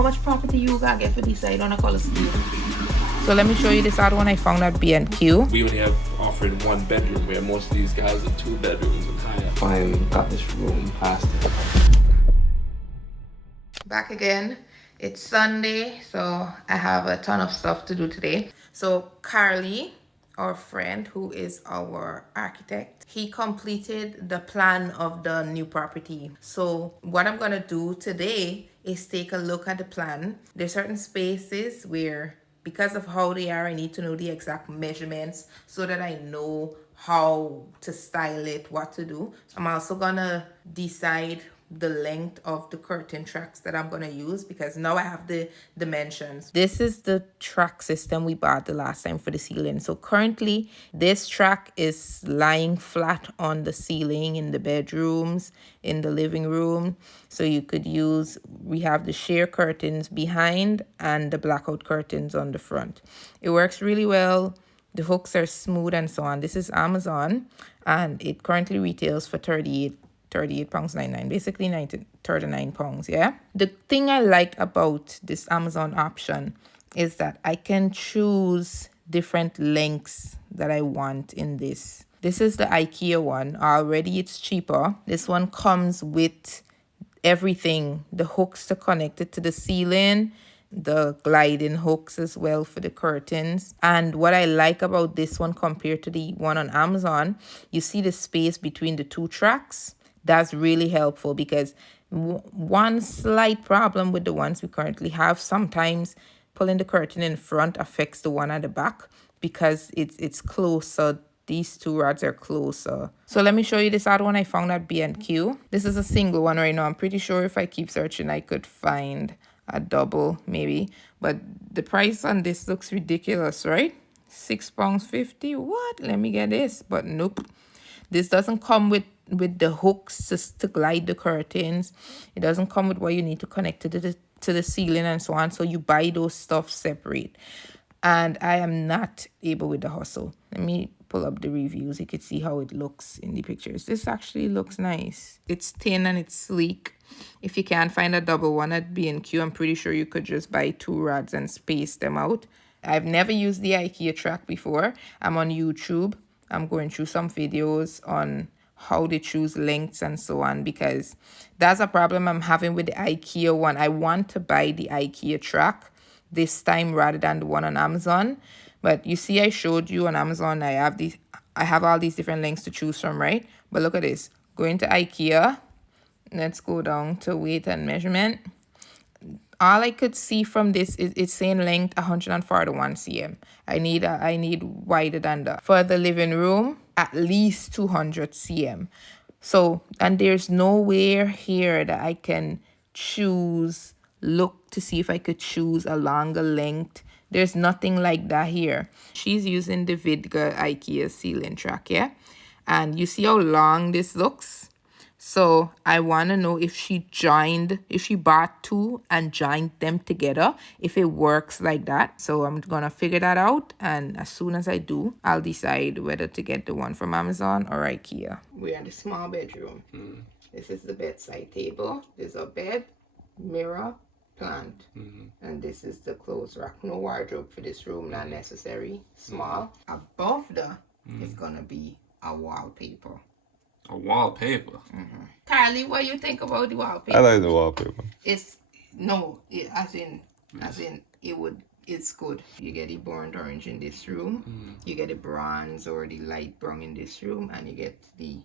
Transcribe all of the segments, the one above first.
how much property you gotta get for decide on a color scheme. So let me show you this other one I found at B&Q. We only have offering 1 bedroom where most of these guys are 2 bedrooms and higher. Finally got this room past it. Back again. It's Sunday, so I have a ton of stuff to do today. So Carly, our friend who is our architect, he completed the plan of the new property. So what I'm gonna do today is take a look at the plan. There's certain spaces where, because of how they are, I need to know the exact measurements so that I know how to style it, what to do. I'm also gonna decide the length of the curtain tracks that I'm going to use, because now I have the dimensions. This is the track system we bought the last time for the ceiling. So currently this track is lying flat on the ceiling in the bedrooms, in the living room. So you could use, we have the sheer curtains behind and the blackout curtains on the front. It works really well. The hooks are smooth and so on. This is Amazon and it currently retails for £38.99, basically £39, yeah? The thing I like about this Amazon option is that I can choose different lengths that I want in this. This is the IKEA one. Already it's cheaper. This one comes with everything, the hooks to connect it to the ceiling, the gliding hooks as well for the curtains. And what I like about this one compared to the one on Amazon, you see the space between the 2 tracks. That's really helpful, because one slight problem with the ones we currently have, sometimes pulling the curtain in front affects the one at the back because it's closer. These 2 rods are closer. So let me show you this other one I found at B&Q. This is a single one right now. I'm pretty sure if I keep searching, I could find a double maybe. But the price on this looks ridiculous, right? £6.50. What? Let me get this. But nope. This doesn't come with the hooks to glide the curtains. It doesn't come with what you need to connect it to the ceiling and so on. So you buy those stuff separate. And I am not able with the hustle. Let me pull up the reviews. You can see how it looks in the pictures. This actually looks nice. It's thin and it's sleek. If you can't find a double one at B&Q, I'm pretty sure you could just buy 2 rods and space them out. I've never used the IKEA track before. I'm on YouTube. I'm going through some videos on how they choose lengths and so on, because that's a problem I'm having with the IKEA one. I want to buy the IKEA track this time rather than the one on Amazon. But you see, I showed you on Amazon, I have all these different lengths to choose from, right? But look at this. Going to IKEA. Let's go down to weight and measurement. All I could see from this is it's saying length 141 cm. I need wider than that. For the living room, at least 200 cm. So, and there's nowhere here that I can look to see if I could choose a longer length. There's nothing like that here. She's using the Vidga IKEA ceiling track, yeah? And you see how long this looks? So I want to know if she bought 2 and joined them together, if it works like that. So I'm going to figure that out. And as soon as I do, I'll decide whether to get the one from Amazon or IKEA. We're in the small bedroom. This is the bedside table. There's a bed, mirror, plant. And this is the clothes rack. No wardrobe for this room, not necessary. Small. Above the is going to be a wallpaper. A wallpaper? Carly, what do you think about the wallpaper? I like the wallpaper. It's good. You get the burnt orange in this room. You get the bronze or the light brown in this room, and you get the,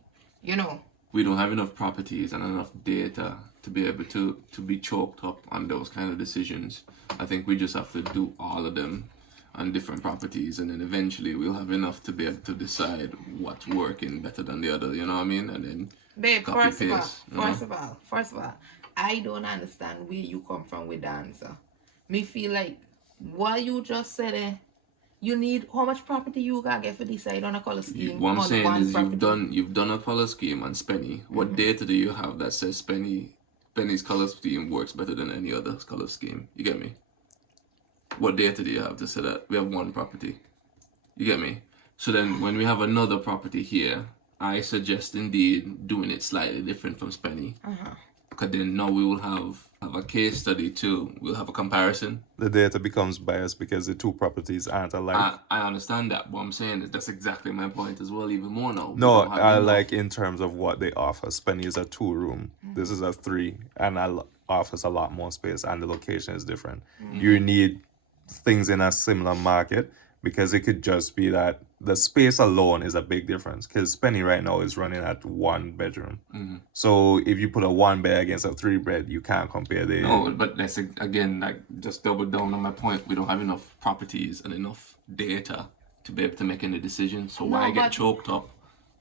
We don't have enough properties and enough data to be able to be choked up on those kind of decisions. I think we just have to do all of them on different properties, and then eventually we'll have enough to be able to decide what's working better than the other, you know what I mean? And then babe, first of all, I don't understand where you come from with the answer. Me feel like what you just said, you need how much property you gotta get for decide on a color scheme. What I'm saying is you've done a color scheme on Spenny. What data do you have that says Spenny's color scheme works better than any other color scheme? You get me? What data do you have to say that we have 1 property? You get me? So then when we have another property here, I suggest indeed doing it slightly different from Spenny. Because then now we will have a case study too. We'll have a comparison. The data becomes biased because the two properties aren't alike. I understand that, but I'm saying that that's exactly my point as well, even more now. No, I like in terms of what they offer. Spenny is a 2-room. This is a 3, and offers a lot more space, and the location is different. You need things in a similar market because it could just be that the space alone is a big difference. Because Spenny right now is running at 1 bedroom. So if you put a 1 bed against a 3 bed, you can't compare the. No, but that's again like just double down on my point. We don't have enough properties and enough data to be able to make any decision. So why get choked up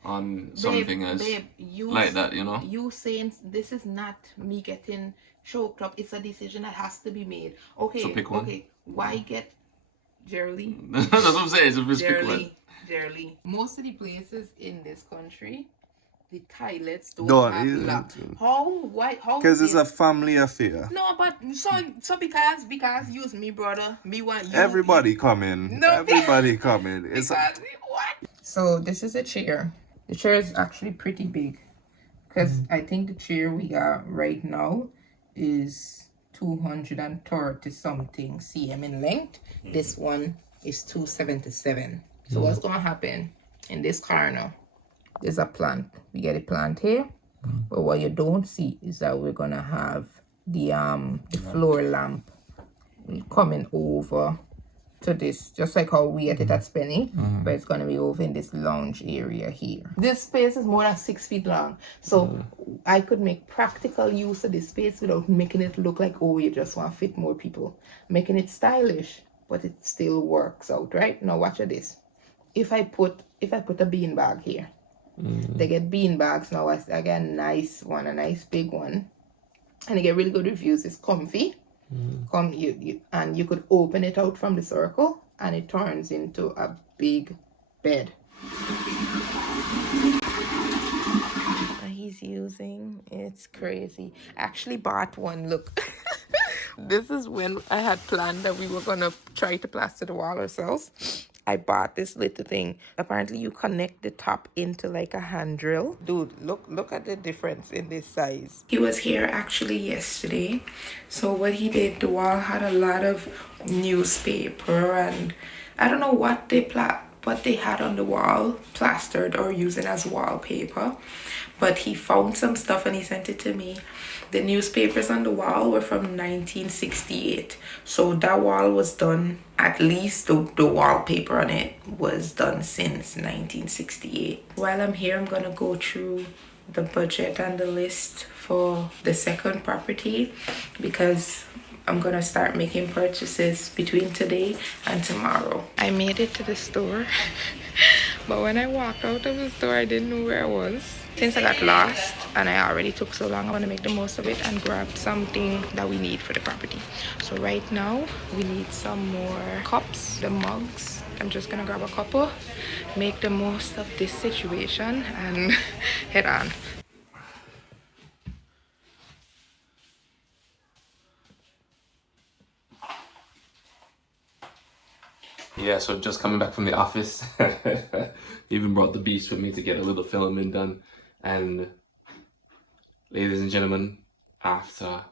on something like that? You know. You saying this is not me getting choked up. It's a decision that has to be made. Okay. So pick one. Okay. Why get Jerely? That's what I'm saying. So just pick one. Jerely. Most of the places in this country, the toilets don't have lock. How? Because it's a family affair. No, but so because use me, brother. Me want you. Everybody coming. No, Everybody coming. It's what? So this is a chair. The chair is actually pretty big. Because I think the chair we got right now is 230 something cm in length. This one is 277. So what's gonna happen in this corner? There's a plant. We get a plant here, but what you don't see is that we're gonna have the floor lamp coming over to this, just like how we get it at Spenny, but it's gonna be over in this lounge area here. This space is more than 6 feet long, so I could make practical use of this space without making it look like, oh, you just want to fit more people, making it stylish, but it still works out, right? Now watch this. If I put a bean bag here, they get bean bags now. I get a nice one, a nice big one, and they get really good reviews. It's comfy. And you could open it out from the circle, and it turns into a big bed. He's using, it's crazy. I actually bought one. Look. This is when I had planned that we were gonna try to plaster the wall ourselves. I bought this little thing. Apparently you connect the top into like a hand drill. Dude, look at the difference in this size. He was here actually yesterday. So what he did, the wall had a lot of newspaper, and I don't know what they had on the wall plastered or using as wallpaper, but he found some stuff and he sent it to me. The newspapers on the wall were from 1968, so that wall was done, at least the wallpaper on it was done since 1968. While I'm here, I'm gonna go through the budget and the list for the second property, because I'm gonna start making purchases between today and tomorrow. I made it to the store, but when I walked out of the store, I didn't know where I was. Since I got lost and I already took so long, I want to make the most of it and grab something that we need for the property. So right now, we need some more cups, the mugs. I'm just gonna grab a couple, make the most of this situation, and head on. Yeah, so just coming back from the office. Even brought the beast with me to get a little filming done. And ladies and gentlemen, after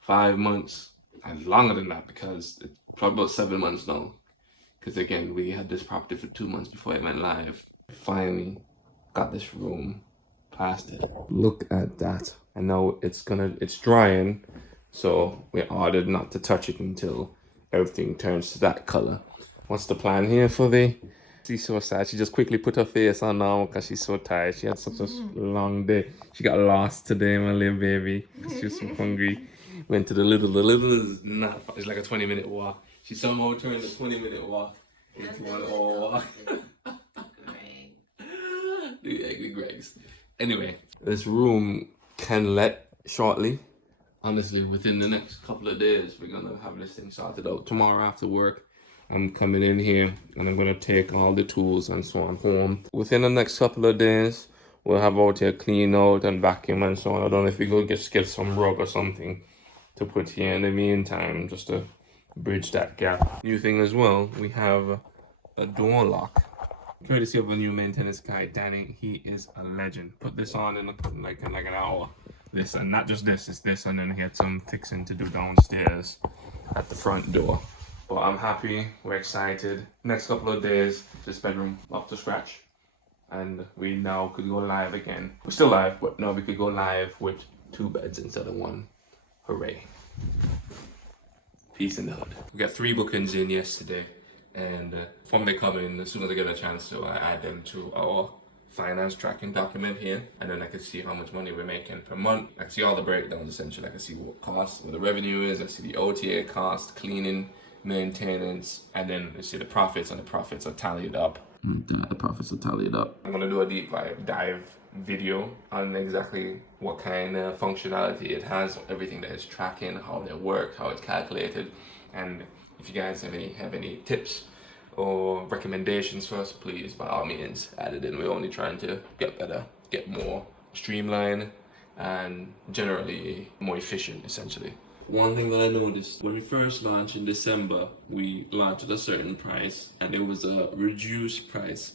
5 months, and longer than that, because it's probably about 7 months now, because again, we had this property for 2 months before it went live. Finally got this room plastered. Look at that. And now it's drying, so we ordered not to touch it until everything turns to that color. What's the plan here for the... She's so sad. She just quickly put her face on now because she's so tired. She had such a long day. She got lost today, my little baby. She was so hungry. Went to the little is not, it's like a 20-minute walk. She somehow turned the 20-minute walk into an hour walk. The ugly Gregs. Anyway, this room can let shortly. Honestly, within the next couple of days, we're gonna have this thing sorted out. Tomorrow after work, I'm coming in here and I'm gonna take all the tools and so on home. Within the next couple of days, we'll have out here clean out and vacuum and so on. I don't know if we go get some rug or something to put here in the meantime, just to bridge that gap. New thing as well, we have a door lock. Courtesy of a new maintenance guy, Danny. He is a legend. Put this on in like an hour. this, and not just this, it's this, and then he had some fixing to do downstairs at the front door. But I'm happy, we're excited. Next couple of days, this bedroom up to scratch. And we now could go live again. We're still live, but now we could go live with 2 beds instead of 1. Hooray. Peace in the hood. We got 3 bookings in yesterday, and from they come in, as soon as I get a chance to, I add them to our finance tracking document here, and then I can see how much money we're making per month. I can see all the breakdowns essentially. I can see what cost, what the revenue is, I see the OTA cost, cleaning, maintenance, and then I see the profits, and the profits are tallied up. The profits are tallied up. I'm gonna do a deep dive video on exactly what kind of functionality it has, everything that it's tracking, how they work, how it's calculated, and if you guys have any tips or recommendations for us, please by all means add it in. We're only trying to get better, get more streamlined, and generally more efficient essentially. One thing that I noticed when we first launched in December, we launched at a certain price, and it was a reduced price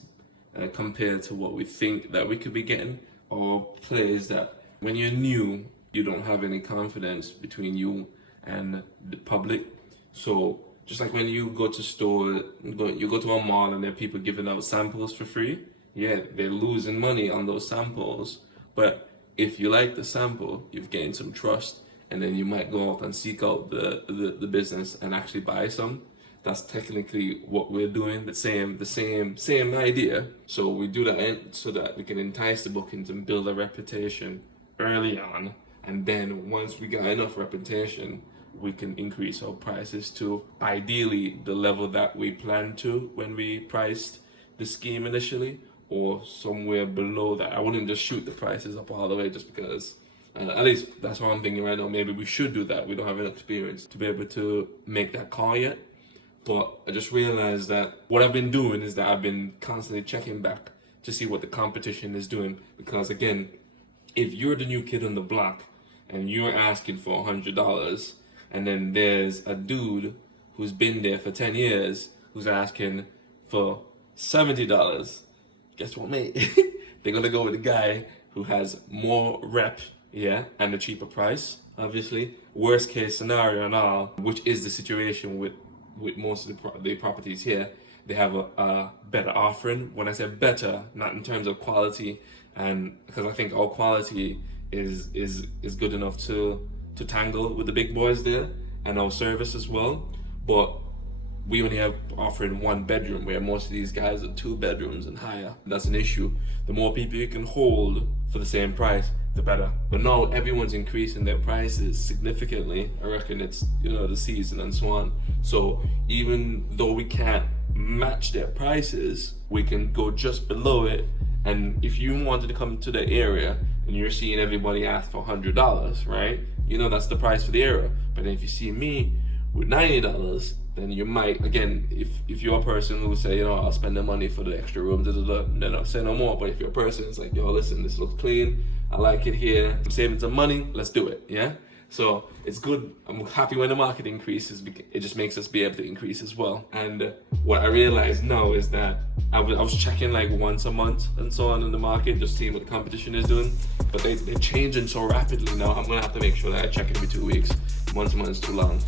compared to what we think that we could be getting, or plays that when you're new, you don't have any confidence between you and the public. So just like when you go to store, you go to a mall and there are people giving out samples for free, yeah, they're losing money on those samples. But if you like the sample, you've gained some trust, and then you might go out and seek out the business and actually buy some. That's technically what we're doing, the same idea. So we do that so that we can entice the bookings and build a reputation early on, and then once we got enough reputation, we can increase our prices to ideally the level that we planned to when we priced the scheme initially, or somewhere below that. I wouldn't just shoot the prices up all the way just because. At least that's what I'm thinking right now. Maybe we should do that. We don't have enough experience to be able to make that call yet. But I just realized that what I've been doing is that I've been constantly checking back to see what the competition is doing. Because again, if you're the new kid on the block and you're asking for $100, and then there's a dude who's been there for 10 years who's asking for $70, guess what, mate? They're gonna go with the guy who has more rep, yeah, and a cheaper price, obviously. Worst case scenario and all, which is the situation with most of the properties here, they have a better offering. When I say better, not in terms of quality, and because I think our quality is good enough to tangle with the big boys there, and our service as well, but we only have offering 1 bedroom, where most of these guys are 2 bedrooms and higher. That's an issue. The more people you can hold for the same price, the better. But now everyone's increasing their prices significantly. I reckon it's, the season and so on. So even though we can't match their prices, we can go just below it. And if you wanted to come to the area and you're seeing everybody ask for $100, right? That's the price for the area. But then if you see me with $90, then you might, again, if you're a person who say, I'll spend the money for the extra room, then I'll say no more. But if you're a person who's like, yo, listen, this looks clean, I like it here, I'm saving some money, let's do it, yeah? So it's good. I'm happy when the market increases. It just makes us be able to increase as well. And what I realize now is that I was checking like once a month and so on in the market, just seeing what the competition is doing. But they're changing so rapidly now. I'm gonna have to make sure that I check every 2 weeks. Once a month is too long.